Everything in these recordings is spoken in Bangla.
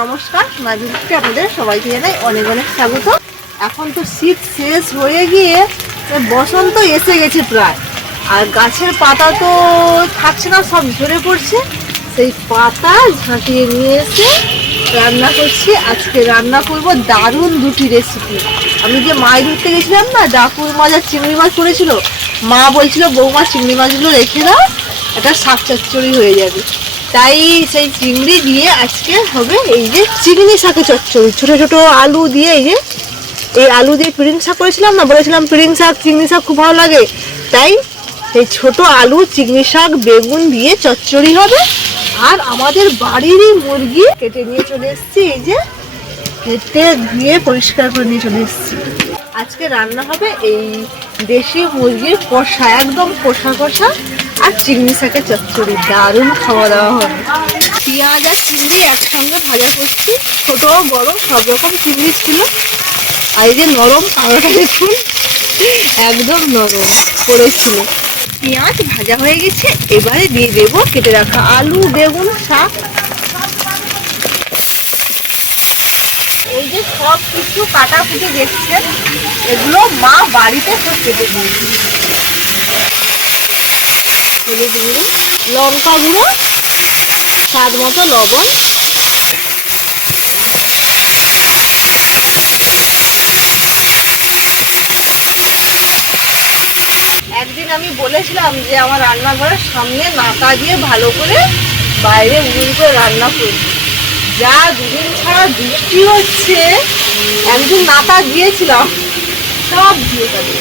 নমস্কার মাঝিকে আপনাদের সবাইকে জানাই অনেক অনেক স্বাগত। এখন তো শীত শেষ হয়ে গিয়ে বসন্ত এসে গেছে প্রায়। আর গাছের পাতা তো থাকছে না, সব ঝরে পড়ছে। সেই পাতা ঝাঁটিয়ে নিয়ে এসে রান্না করছি। আজকে রান্না করব দারুণ দুটি রেসিপি আমি যে মাছ ধরতে গেছিলাম না, ডাকুর মাছ আর চিংড়ি মাছ করেছিল, মা বলছিল, বৌমা, চিংড়ি মাছগুলো রেখে দাও এটা শাক চচ্চড়ি হয়ে যাবে। তাই সেই চিংড়ি দিয়ে আজকে হবে এই যে চিংড়ি শাকে চচ্চড়ি। ছোট ছোট আলু দিয়ে এই যে, এই আলু দিয়ে পিড়িং শাক করেছিলাম না? বলেছিলাম পিড়িং শাক, চিংড়ি শাক খুব ভালো লাগে। তাই এই ছোট আলু, চিংড়ি শাক, বেগুন দিয়ে চচ্চড়ি হবে। আর আমাদের বাড়িরই মুরগি কেটে নিয়ে চলে এসেছি, এই যে কেটে ধুয়ে পরিষ্কার করে নিয়ে চলে এসেছি। আজকে রান্না হবে এই দেশি মুরগির কষা, একদম কষা কষা। আর চিংড়ি শাকের চচ্চড়ি, দারুণ খাওয়া দাওয়া হবে। পেঁয়াজ আর চিংড়ি একসঙ্গে ভাজা করছি, ছোট বড়, সব রকম চিংড়ি ছিল। আর এই যে নরম কালোটা দেখুন, একদম নরম পড়েছিল পেঁয়াজ ভাজা হয়ে গেছে, এবারে দিয়ে দেবো কেটে রাখা আলু, বেগুন, শাক। এই যে সব কিছু কাটা কুটি দেখছেন, এগুলো মা বাড়িতে সব কেটে দিয়েছে। হলুদ গুঁড়ো লঙ্কা গুঁড়ো, স্বাদ মতো লবণ। একদিন আমি বলেছিলাম যে আমার রান্নাঘরের সামনে নাকা দিয়ে ভালো করে বাইরে উনুন করে রান্না করব। যা দুদিন ছাড়া বৃষ্টি হচ্ছে, একদিন নাতা দিয়েছিলাম, সব দিয়ে যাবে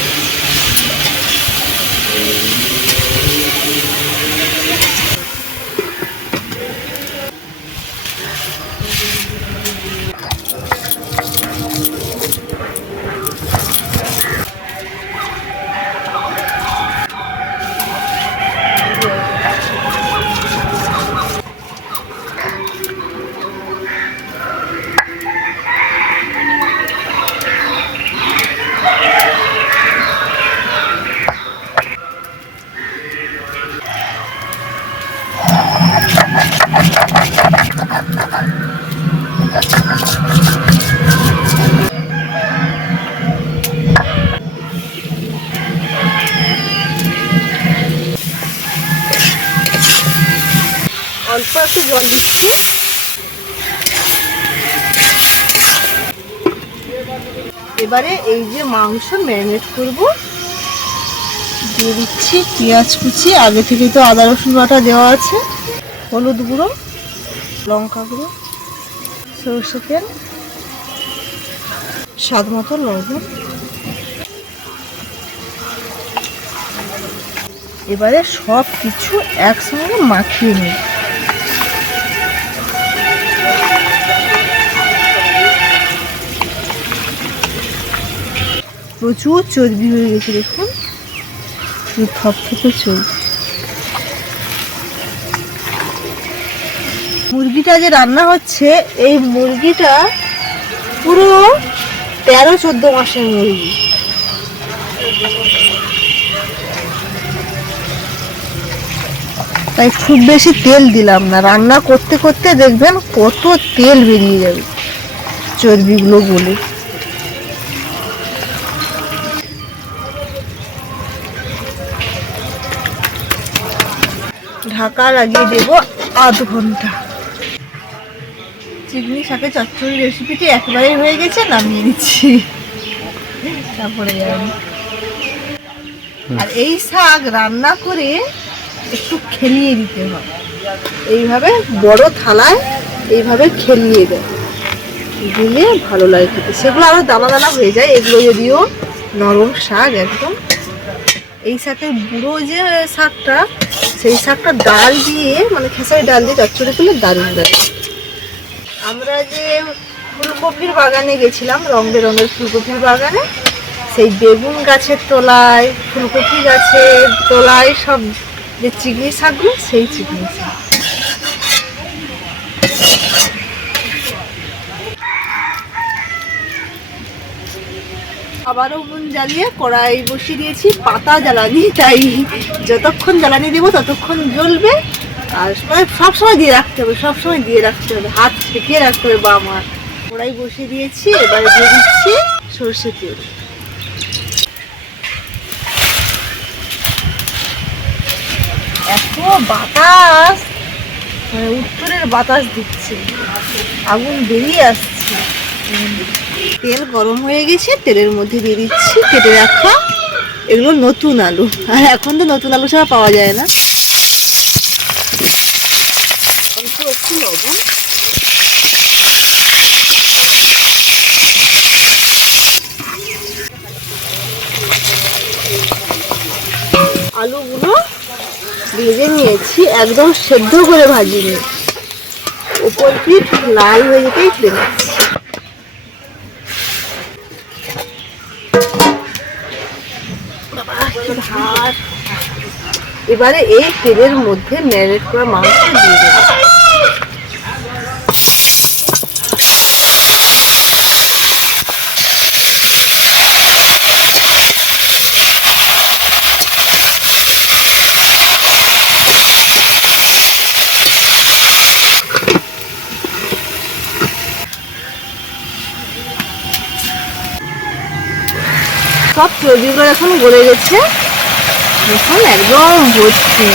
একটু জল দিচ্ছি। এবারে এই যে মাংস ম্যারিনেট করব। দিয়ে দিচ্ছি পেঁয়াজ কুচি। আগে থেকে তো আদা, রসুন বাটা দেওয়া আছে। হলুদ গুঁড়ো, লঙ্কা গুঁড়ো, সরষে তেল, স্বাদ মতো লবণ। এবারে সব কিছু একসঙ্গে মাখিয়ে নিই প্রচুর চর্বি হয়ে গেছে, দেখুন। থপ থেকে চর্বি মুরগিটা যে রান্না হচ্ছে, এই মুরগিটা পুরো তেরো, চোদ্দ মাসের মুরগি। তাই খুব বেশি তেল দিলাম না। রান্না করতে করতে দেখবেন কত তেল বেরিয়ে যাবে, চর্বিগুলো বলে ঢাকা লাগিয়ে দেবো আধ ঘণ্টা। চিংড়ি শাকের চচ্চড়ি রেসিপিটি একেবারেই হয়ে গেছে, নামিয়ে নিচ্ছি। তারপরে আর এই শাক রান্না করে একটু খেলিয়ে দিতে হবে। এইভাবে বড় থালায় এইভাবে খেলিয়ে দেয় দিলে ভালো লাগে খেতে। সেগুলো আরও দানা দানা হয়ে যায়, এগুলো যদিও নরম শাক একদম। এই শাকের বুড়ো যে শাকটা সেই শাকটা ডাল দিয়ে মানে খেসারি ডাল দিয়ে চচ্চড়ি করলে দারুণ লাগে। আমরা যে ফুলকপির বাগানে গেছিলাম রং বেরঙের ফুলকপির বাগানে, সেই বেগুন গাছের তলায়, ফুলকপি গাছের তলায় সব যে চিংড়ি শাকগুলো, সেই চিংড়ি শাক। আবারও উনুন জ্বালিয়ে কড়াই বসিয়ে দিয়েছি, পাতা জ্বালানি, তাই যতক্ষণ জ্বালানি দেবো ততক্ষণ জ্বলবে। আর মানে সবসময় দিয়ে রাখতে হবে সবসময় দিয়ে রাখতে হবে, হাত ঠেকিয়ে রাখতে হবে বা আমার কড়াই বসিয়ে দিয়েছি, এবারে দিয়ে দিচ্ছি সর্ষে তেল। এত বাতাস মানে উত্তরের বাতাস দিচ্ছে, আগুন বেরিয়ে আসছে। তেল গরম হয়ে গেছে, তেলের মধ্যে দিয়ে দিচ্ছি, কেটে রাখা। এগুলো নতুন আলু। আর এখন তো নতুন আলু ছাড়া পাওয়া যায় না। লবণ। আলুগুলো ভেজে নিয়েছি, একদম সেদ্ধ করে ভাজিনি। উপর পিঠ লাল হয়ে যেতেই তুলে এবারে এই তেলের মধ্যে ম্যারিনেট করা মাংস দিয়ে দেবো। সব চর্বিগুলো এখন গলে গেছে। এখন একদম ভর্তি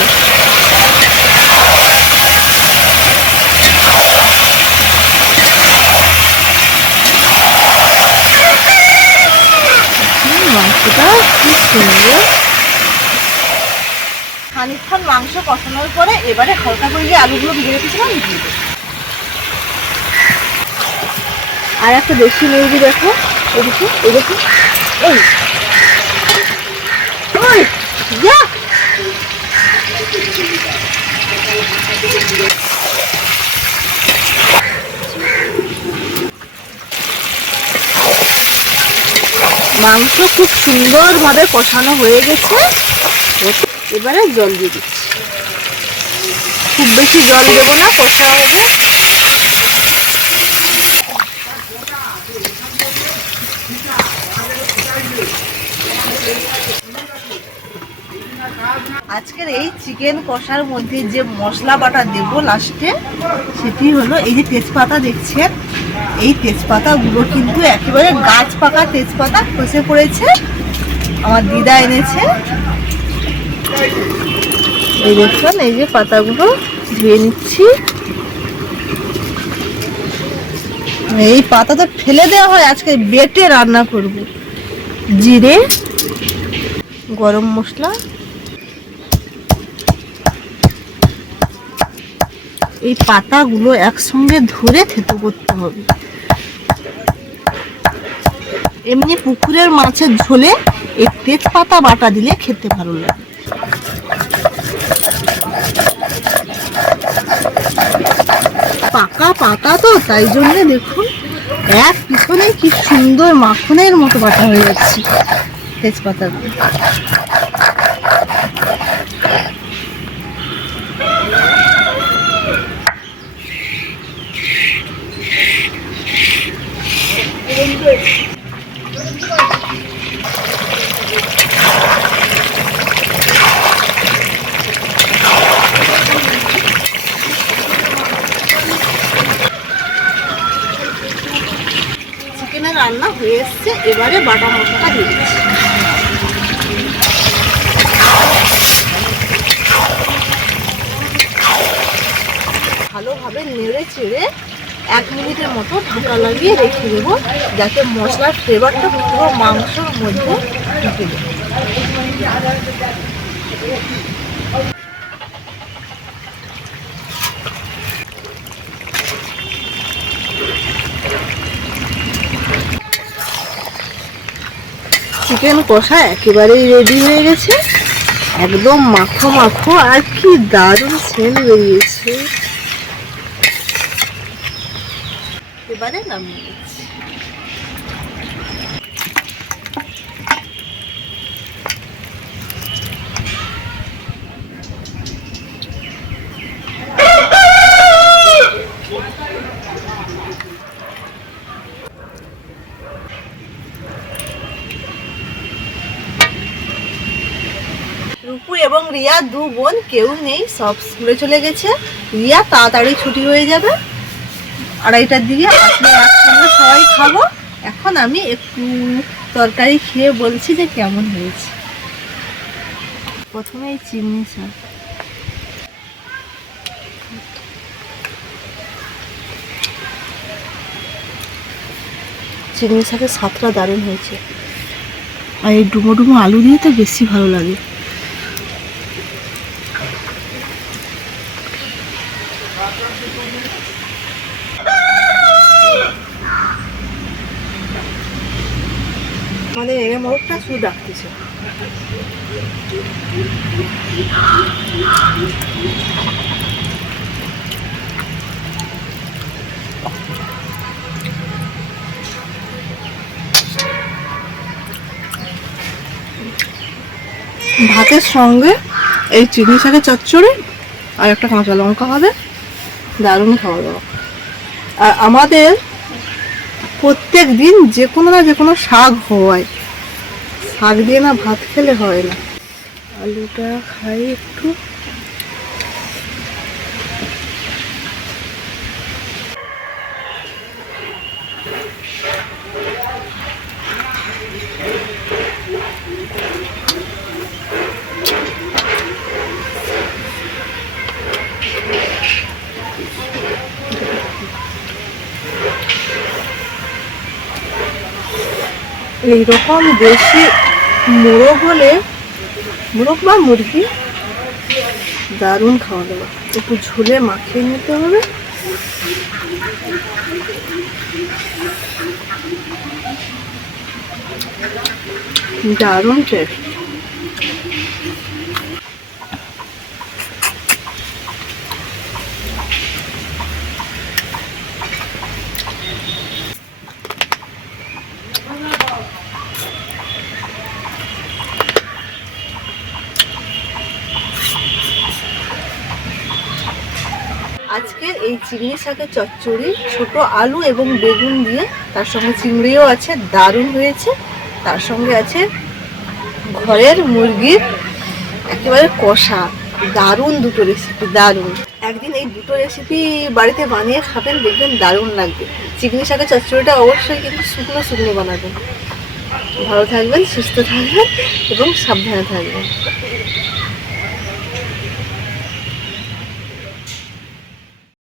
হুম, মাংসটা খুব সুন্দর খানিকক্ষণ মাংস কষানোর পরে এবারে হালকা করে যে আলুগুলো ভিজে রেখেছিলাম দিয়ে। আর একটা দেশি মুরগি দেখো এই দেখো এই মাংস খুব সুন্দরভাবে কষানো হয়ে গেছে। এবারে জল দিয়ে দিচ্ছি। খুব বেশি জল দেবো না, কষা হবে। আজকের এই চিকেন কষার মধ্যে যে মশলা বাটা দেব লাস্টে, সেটি হলো এই যে তেজপাতা দেখছেন, এই তেজপাতাগুলো কিন্তু একেবারে গাছ পাকা তেজপাতা খসে পড়েছে। আমার দিদা এনেছে। এই দেখুন, এই যে পাতাগুলো ধুয়ে নিচ্ছি। এই পাতা তো ফেলে দেওয়া হয়, আজকে বেটে রান্না করব। জিরে, গরম মশলা এই পাতাগুলো একসঙ্গে ধরে থেতো করতে হবে। এমনি পুকুরের মাছের ঝোলে এই তেজপাতা বাটা দিলে খেতে ভালো লাগে। পাকা পাতা তো, তাই জন্য দেখুন এক পিছনে কি সুন্দর মাখনের মতো বাটা হয়ে যাচ্ছে তেজপাতাগুলো চিকেনের রান্না হয়ে এসছে এবারে বাটা মশলাটা দিয়ে ভালোভাবে নেড়ে চেড়ে এক মিনিটের মতো ঢাকা লাগিয়ে রেখে দেবো, যাতে মশলার ফ্লেভারটা পুরো মাংসর মধ্যে ঢুকে দেবে চিকেন কষা একেবারেই রেডি হয়ে গেছে। একদম মাখো মাখো আর কি দারুণ সেন্ট বেরিয়েছে। এবারে নামিয়ে দিচ্ছি এবং রিয়া দু বোন, কেউ নেই, সব স্কুলে চলে গেছে। রিয়া, তাড়াতাড়ি ছুটি হয়ে যাবে। আড়াইটার দিকে আসলে একসঙ্গে সবাই খাব। এখন আমি একটু তরকারি খেয়ে বলছি যে কেমন হয়েছে। প্রথমে এই চিমনি শাক চিংড়ি শাকের স্বাদটা দারুণ হয়েছে। আর এই ডুমো ডুমো আলু দিয়ে তো বেশি ভালো লাগে। এগে মোরগটা শুধু ডাকতেছে। ভাতের সঙ্গে এই চিনি শাকের চচ্চড়ি আর একটা কাঁচা লঙ্কা হবে, দারুণ খাওয়া দাওয়া। আর আমাদের প্রত্যেক দিন যে কোনো না যে কোনো শাক হয়। শাক দিয়ে না ভাত খেলে হয় না। আলুটা খাই একটু। এইরকম বেশি মোরগ হলে মোরগ বা মুরগি, দারুণ খাওয়া দাওয়া। একটু ঝুলে মাখিয়ে নিতে হবে। দারুণ টেস্ট আজকের এই চিংড়ি শাকের চচ্চড়ি, ছোট আলু এবং বেগুন দিয়ে তার সঙ্গে চিংড়িও আছে, দারুণ হয়েছে। তার সঙ্গে আছে ঘরের মুরগির একেবারে কষা, দারুণ দুটো রেসিপি দারুণ। একদিন এই দুটো রেসিপি বাড়িতে বানিয়ে খাবেন, দেখবেন দারুণ লাগবে। চিংড়ি শাকের চচ্চড়িটা অবশ্যই কিন্তু শুকনো শুকনো বানাবেন। ভালো থাকবেন, সুস্থ থাকবেন এবং সাবধানে থাকবেন।